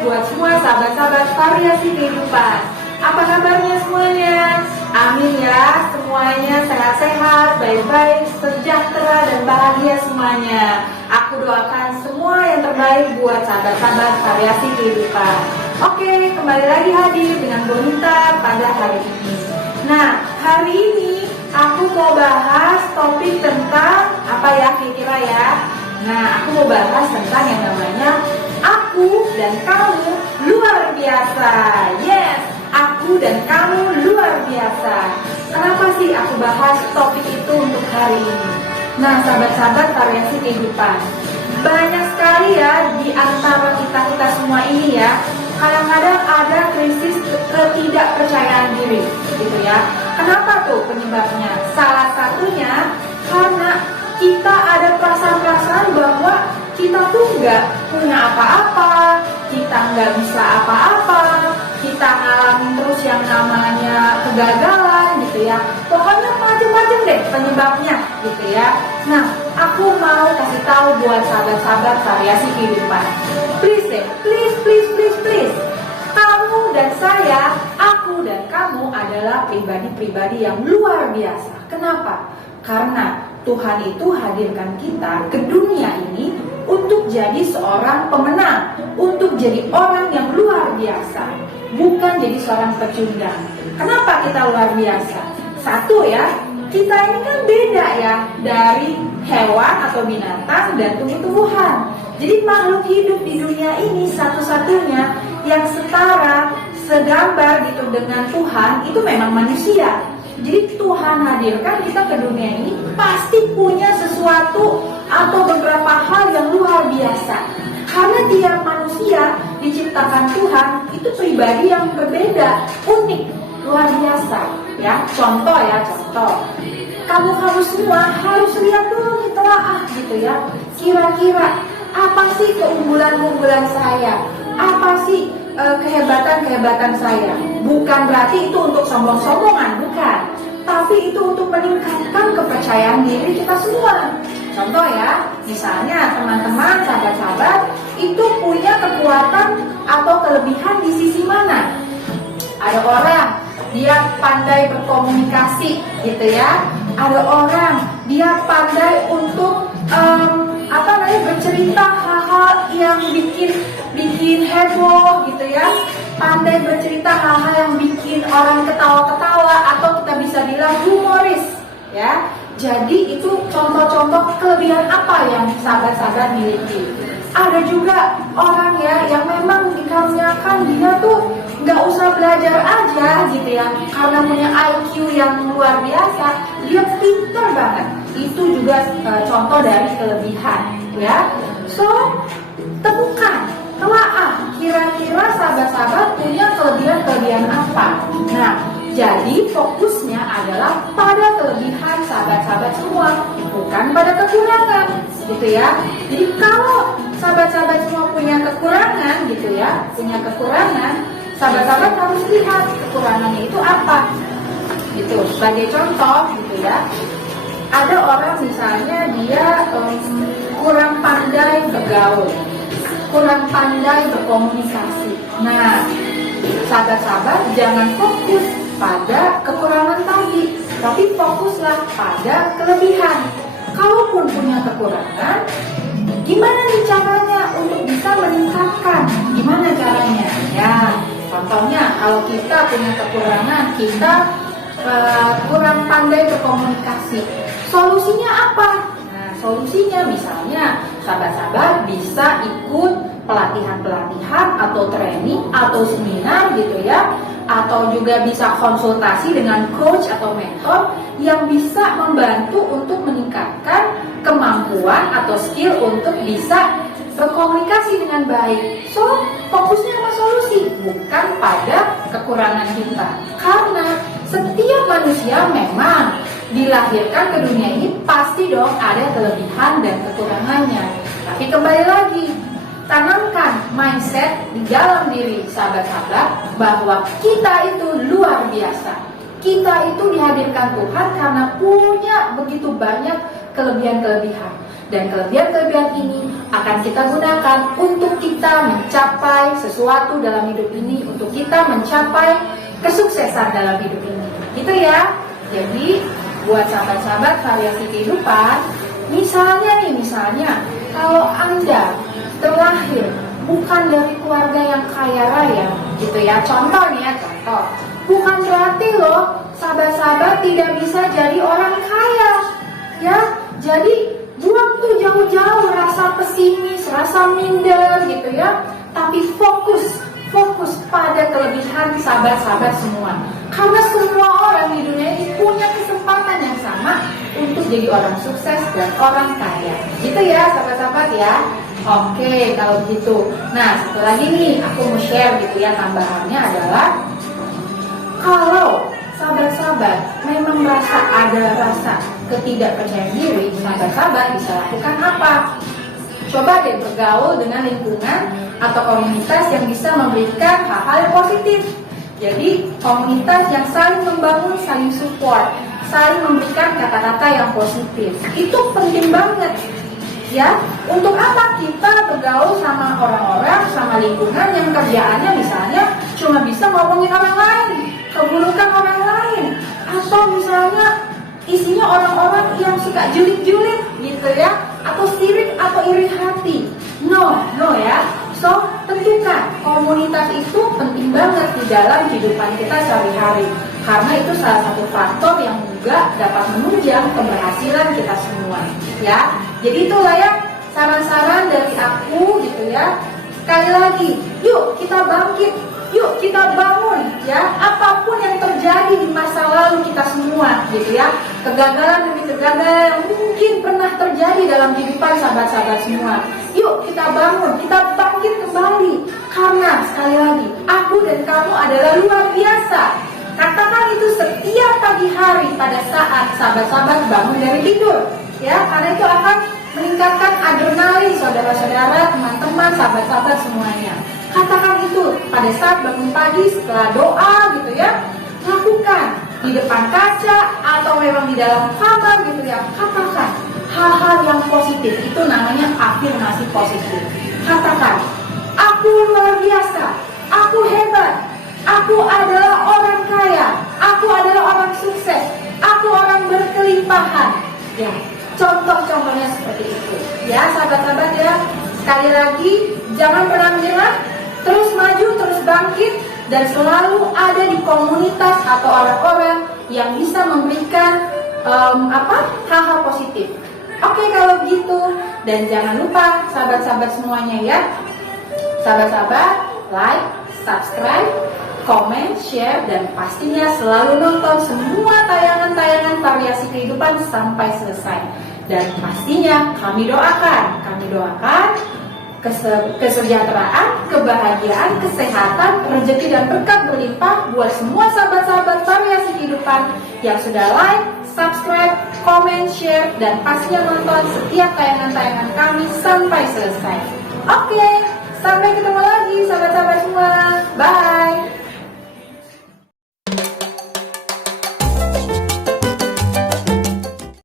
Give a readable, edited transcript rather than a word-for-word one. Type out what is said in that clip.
buat semua sahabat-sahabat variasi kehidupan. Apa kabarnya semuanya? Amin ya, semuanya sehat-sehat, baik-baik, sejahtera dan bahagia semuanya. Aku doakan semua yang terbaik buat sahabat-sahabat variasi kehidupan. Oke, kembali lagi hadir dengan Bonita pada hari ini. Nah, hari ini aku mau bahas topik tentang apa ya kira-kira ya? Nah, aku mau bahas tentang yang namanya aku dan kamu luar biasa. Yes, aku dan kamu luar biasa. Kenapa sih aku bahas topik itu untuk hari ini? Nah, sahabat-sahabat variasi kehidupan, banyak sekali ya di antara kita semua ini ya, kadang-kadang ada krisis ketidakpercayaan diri, gitu ya. Kenapa tuh penyebabnya? Salah satunya karena kita ada perasaan-perasaan bahwa kita tuh nggak punya apa-apa, kita nggak bisa apa-apa, kita ngalamin terus yang namanya kegagalan gitu ya. Pokoknya macam-macam deh penyebabnya gitu ya. Nah, aku mau kasih tahu buat sahabat-sahabat variasi kehidupan. Please deh, please. Kamu dan saya, aku dan kamu adalah pribadi-pribadi yang luar biasa. Kenapa? Karena Tuhan itu hadirkan kita ke dunia ini untuk jadi seorang pemenang, untuk jadi orang yang luar biasa, bukan jadi seorang pecundang. Kenapa kita luar biasa? Satu ya, kita ini kan beda ya dari hewan atau binatang dan tumbuh-tumbuhan. Jadi makhluk hidup di dunia ini satu-satunya yang setara, segambar gitu dengan Tuhan itu memang manusia. Jadi Tuhan hadirkan kita ke dunia ini pasti punya sesuatu atau beberapa hal yang luar biasa. Karena tiap manusia diciptakan Tuhan itu pribadi yang berbeda, unik, luar biasa. Ya, contoh. Kamu semua harus lihat dulu ditelaah gitu ya. Kira-kira apa sih keunggulan saya? Apa sih kehebatan saya? Bukan berarti itu untuk sombong-sombongan, bukan. Tapi itu untuk meningkatkan kepercayaan diri kita semua. Contoh ya, misalnya teman-teman, sahabat-sahabat itu punya kekuatan atau kelebihan di sisi mana? Ada orang dia pandai berkomunikasi gitu ya. Ada orang dia pandai untuk bercerita hal-hal yang bikin heboh gitu ya. Pandai bercerita hal-hal yang bikin orang ketawa-ketawa atau kita bisa bilang humoris ya. Jadi itu contoh-contoh kelebihan apa yang sahabat-sahabat miliki. Ada juga orang ya yang memang dikaruniakan dia tuh nggak usah belajar aja gitu ya, karena punya IQ yang luar biasa, dia pintar banget. Itu juga contoh dari kelebihan ya. So temukan, telaah kira-kira sahabat-sahabat punya kelebihan apa. Nah, jadi fokusnya adalah pada kelebihan sahabat-sahabat semua, bukan pada kekurangan gitu ya. Jadi kalau sahabat-sahabat semua punya kekurangan gitu ya, sahabat-sahabat harus lihat kekurangannya itu apa gitu. Sebagai contoh gitu ya, ada orang misalnya dia kurang pandai bergaul, kurang pandai berkomunikasi. Nah, sahabat-sahabat jangan fokus pada kekurangan tadi, tapi fokuslah pada kelebihan. Kalaupun punya kekurangan, gimana nih caranya untuk bisa meningkatkan? Gimana caranya? Ya, contohnya kalau kita punya kekurangan, kita kurang pandai berkomunikasi. Solusinya apa? Nah, solusinya misalnya sahabat-sahabat bisa ikut pelatihan-pelatihan atau training atau seminar gitu ya, atau juga bisa konsultasi dengan coach atau mentor yang bisa membantu untuk meningkatkan kemampuan atau skill untuk bisa berkomunikasi dengan baik. So, fokusnya sama solusi, bukan pada kekurangan kita. Karena setiap manusia memang dilahirkan ke dunia ini pasti dong ada kelebihan dan kekurangannya. Tapi kembali lagi, tanamkan mindset di dalam diri sahabat-sahabat bahwa kita itu luar biasa. Kita itu dihadirkan Tuhan karena punya begitu banyak kelebihan-kelebihan. Dan kelebihan-kelebihan ini akan kita gunakan untuk kita mencapai sesuatu dalam hidup ini, untuk kita mencapai kesuksesan dalam hidup ini. Gitu ya. Jadi buat sahabat-sahabat variasi kehidupan, misalnya kalau Anda terlahir bukan dari keluarga yang kaya raya, gitu ya. Contoh, bukan berarti loh sahabat-sahabat tidak bisa jadi orang kaya, ya. Jadi buang tuh jauh-jauh rasa pesimis, rasa minder, gitu ya. Tapi fokus pada kelebihan sahabat-sahabat semua. Karena semua orang di dunia ini punya kesempatan yang sama untuk jadi orang sukses dan orang kaya. Gitu ya sahabat-sahabat ya. Oke, kalau gitu. Nah, satu lagi nih aku mau share gitu ya, tambahannya adalah kalau sahabat-sahabat memang ada rasa ketidakpercayaan diri, sahabat-sahabat bisa lakukan apa? Coba deh bergaul dengan lingkungan atau komunitas yang bisa memberikan hal-hal yang positif. Jadi komunitas yang saling membangun, saling support, saling memberikan kata-kata yang positif. Itu penting banget. Ya, untuk apa kita bergaul sama orang-orang, sama lingkungan yang kerjaannya misalnya cuma bisa ngomongin orang lain, keburukan orang lain, atau misalnya isinya orang-orang yang suka julid-julid gitu ya, atau sirik atau iri hati. No ya. So, tentukan komunitas itu penting banget di dalam kehidupan kita sehari-hari. Karena itu salah satu faktor yang juga dapat menunjang keberhasilan kita semua. Ya, jadi itulah ya saran-saran dari aku gitu ya. Sekali lagi, yuk kita bangkit, yuk kita bangun ya. Apapun yang terjadi di masa lalu kita semua gitu ya, kegagalan demi kegagalan yang mungkin pernah terjadi dalam kehidupan sahabat-sahabat semua. Yuk kita bangun, kita bangkit kembali. Karena sekali lagi, aku dan kamu adalah luar biasa. Katakan itu setiap pagi hari pada saat sahabat-sahabat bangun dari tidur, ya, karena itu akan meningkatkan adrenalin saudara-saudara, teman-teman, sahabat-sahabat semuanya. Katakan itu pada saat bangun pagi setelah doa gitu ya, lakukan di depan kaca atau memang di dalam kamar gitu ya. Katakan hal-hal yang positif, itu namanya afirmasi positif. Katakan, aku luar biasa, aku hebat, aku adalah orang kaya, aku adalah orang sukses, aku orang berkelimpahan. Ya, contoh-contohnya seperti itu. Ya, sahabat-sahabat ya, sekali lagi jangan pernah menyerah, terus maju, terus bangkit, dan selalu ada di komunitas atau orang-orang yang bisa memberikan hal-hal positif. Oke, kalau gitu, dan jangan lupa sahabat-sahabat semuanya ya, sahabat-sahabat, like, subscribe, komen, share, dan pastinya selalu nonton semua tayangan-tayangan variasi kehidupan sampai selesai. Dan pastinya kami doakan kesejahteraan, kebahagiaan, kesehatan, rezeki dan berkat berlimpah buat semua sahabat-sahabat variasi kehidupan yang sudah like, subscribe, komen, share, dan pastinya nonton setiap tayangan-tayangan kami sampai selesai. Oke, sampai ketemu lagi sahabat-sahabat semua. Bye!